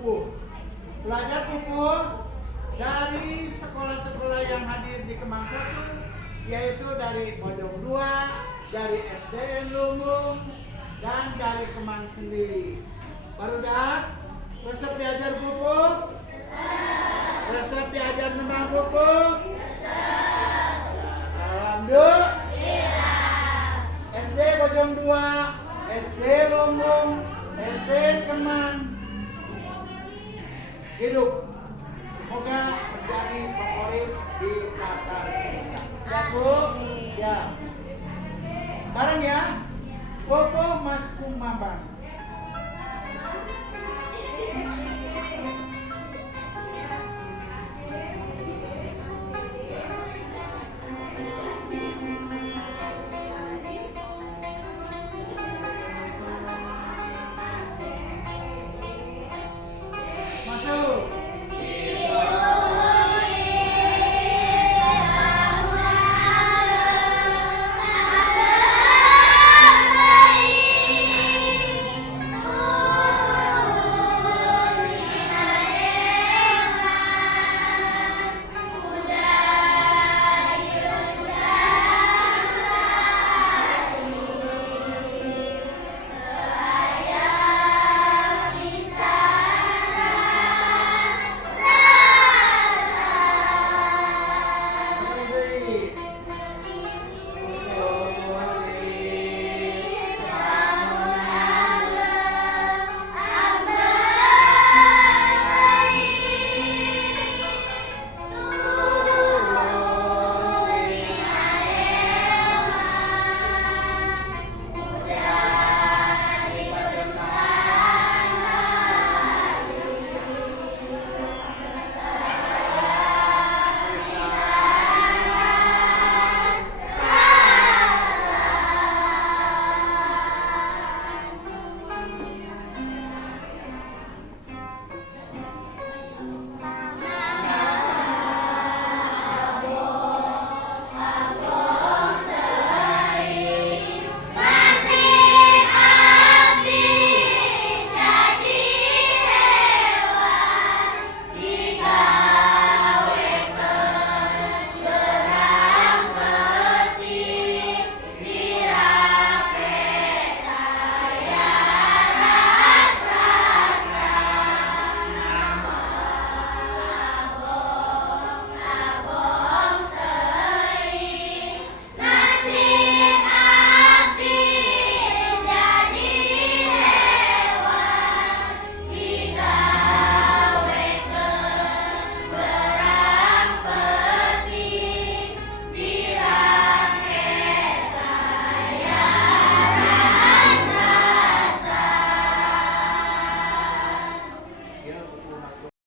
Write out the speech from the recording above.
Pupuk. Belajar pupuk dari sekolah-sekolah yang hadir di Kemang 1, yaitu dari Bojong 2, dari SDN Lumbung, dan dari Kemang sendiri. Baru dah? Resep diajar pupuk? Resep diajar nembang pupuk? Alhamdulillah. SD Bojong 2, SD Lumbung, SD Kemang hidup. Semoga menjadi favorit di Natal. Siap Bu? Siap. Bareng ya. Popo Mas Kumambang.